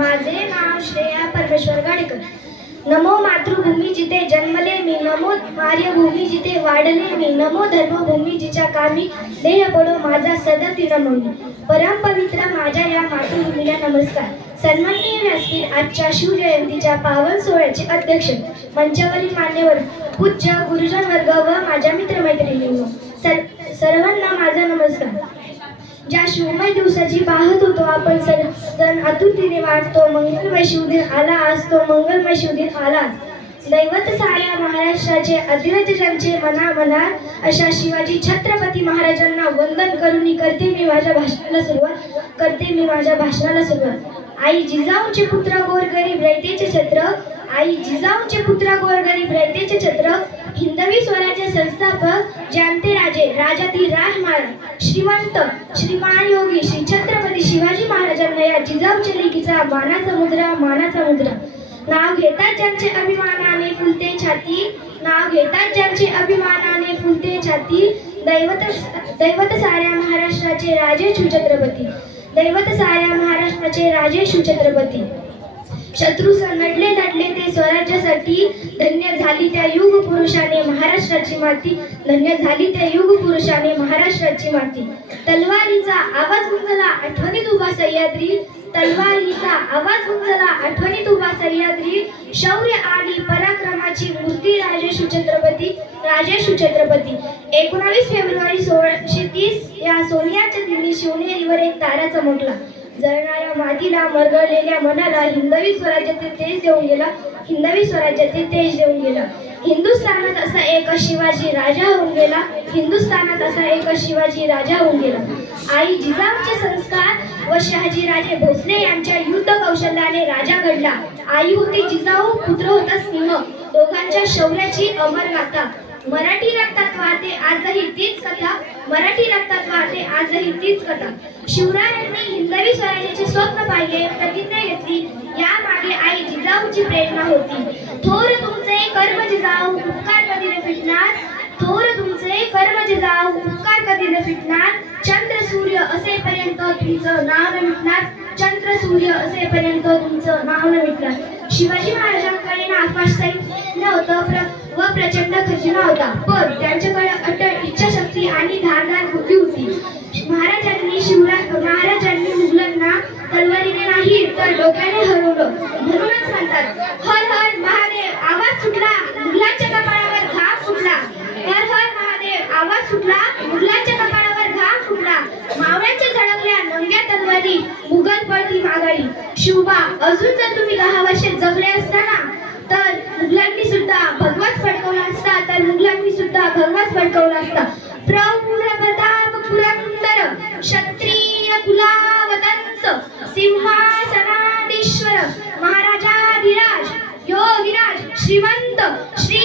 माझे नाव श्रेया परमेश्वर गाडेकर. नमो मातृभूमी जिथे जन्मले मी, नमो आर्यभूमी जिथे वाढले मी, नमो धर्मभूमी जिच्या कामी देह पडो माझा सदती नमोनी. परमपवित्र माझ्या या मातृभूमीला नमस्कार. सन्माननीय व्यासपीठ आजच्या शिवजयंतीच्या पावन सोहळ्याचे अध्यक्ष, मंचावरील मान्यवर, पूज्य गुरुजन वर्ग व माझ्या मित्रमैत्रिणींनो, सर्वांना माझा नमस्कार. ज्या शिवमय दिवसाची पाहत होतो आपण सर्वजण आतुरतेने वाटतो, मंगलमय शिवदिन आला आज, तो मंगलमय शिवदिन आला. दैवत साऱ्या महाराष्ट्राचे अधिराज ज्यांचे मनामनात अशा शिवाजी छत्रपती महाराजांना वंदन करून करते मी माझ्या भाषणाला सुरुवात. आई जिजाऊचे पुत्र गोरगरीब रयतेचे छत्र, आई जिजाऊचे पुत्र गोरगरीब रयतेचे छत्र, हिंदवी स्वराज्य संस्थापक जानते राजे राजाधी राजमहाराज श्रीमंत श्रीमान योगी श्री छत्रपती शिवाजी महाराजांना या जिजाऊच्या लेकीचा मानाचा मुद्रा. नाव घेतात ज्यांचे अभिमानाने फुलते छाती, नाव घेतात ज्यांचे अभिमानाने फुलते छाती. दैवत साऱ्या महाराष्ट्राचे राजे शिवछत्रपती, दैवत साऱ्या महाराष्ट्राचे राजे शिवछत्रपती. शत्रू नडले ते स्वराज्यासाठी, धन्य झाली त्या युग पुरुषाने महाराष्ट्राची माती, धन्य झाली त्या युग पुरुषाने महाराष्ट्राची माती. तलवारीचा आवाज गुंजला आठवणीत उभा सह्याद्री, तलवारीचा आवाज गुंजला आठवणीत उभा सह्याद्री. शौर्य आणि पराक्रमाची मूर्ती राजे शिवछत्रपती. 19 फेब्रुवारी 1630 या सोनियाच्या दिनी शिवनेरीवर एक तारा चमकला. जळणाऱ्या मातीला, मरगळलेल्या मनाला हिंदवी स्वराज्याचे तेज देऊन गेला. हिंदुस्थानात असा एक शिवाजी राजा होऊन गेला. आई जिजाऊचे संस्कार व शहाजी राजे भोसले यांच्या युद्ध कौशल्याने राजा घडला. आई होती जिजाऊ, पुत्र होता सिंह, दोघांच्या शौर्याची अमर गाथा. मराठी रक्तात वाहते आजही तीच कथा. शिवरायांनी हिंदवी स्वराज्याचे स्वप्न पाहिले, प्रतिज्ञा घेतली, या मागे आई जिजाऊची प्रेरणा होती. थोर तुमचे कर्म जिजाऊ, उपकार कधी न फिटणार. थोर तुमचे कर्म जिजाऊ, उपकार कधी न फिटणार. चंद्र सूर्य असेपर्यंत तुमचं नाव न मिटणार. चंद्र सूर्य असेपर्यंत तुमचं नाव न मिटणार. शिवाजी महाराजांकडे ना अफाट सैन्य होतं व प्रचंड खजिना होता, पण त्यांच्याकडे अटळ इच्छाशक्ती आणि धारदार बुद्धी होती. महाराजांनी मुघलांना तलवारीने नाही तर डोक्याने हरवलं. म्हणूनच म्हणतात, हर हर महादेव आवाज सुटला, मुघलांच्या कपाळावर घाम फुटला. हर हर महादेव आवाज सुटला, मुघलांच्या कपाळावर घाम फुटला. मावळ्यांच्या झळकल्या नंग्या तलवारी, मुघल पळती माघारी. शिवबा, अजून जर तुम्ही 10 वर्षे जगले असताना तर मुघलांनी सुद्धा भगवाच फडकवला असता. प्रौढ प्रताप पुरंदर, क्षत्रिय कुलावतंस, सिंहासनाधीश्वर, महाराजाधिराज, योगिराज, श्रीमंत, श्री